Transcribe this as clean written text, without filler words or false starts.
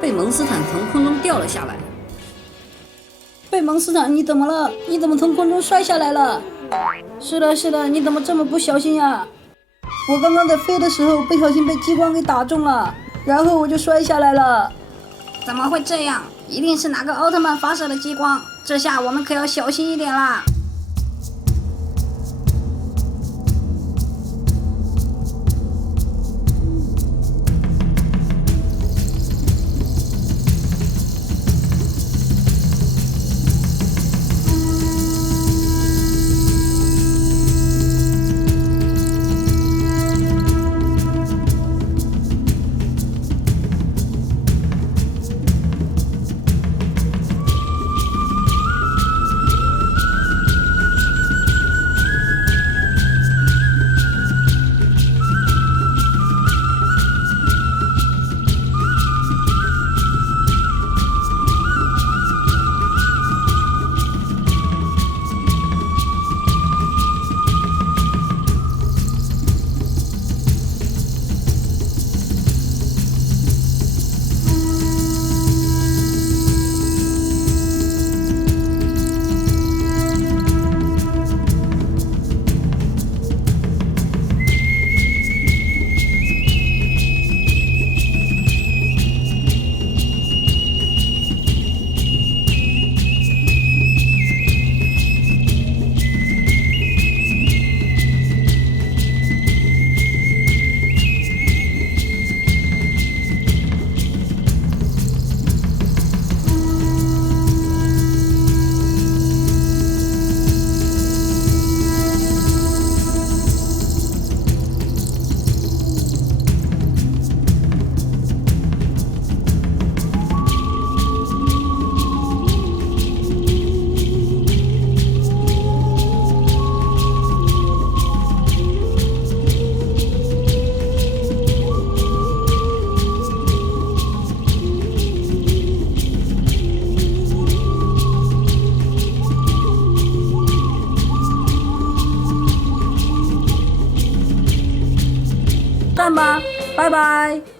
贝蒙斯坦从空中掉了下来。贝蒙斯坦，你怎么了？你怎么从空中摔下来了？是的，是的，你怎么这么不小心呀？我刚刚在飞的时候不小心被激光给打中了，然后我就摔下来了。怎么会这样？一定是哪个奥特曼发射的激光，这下我们可要小心一点啦。散吧，拜拜。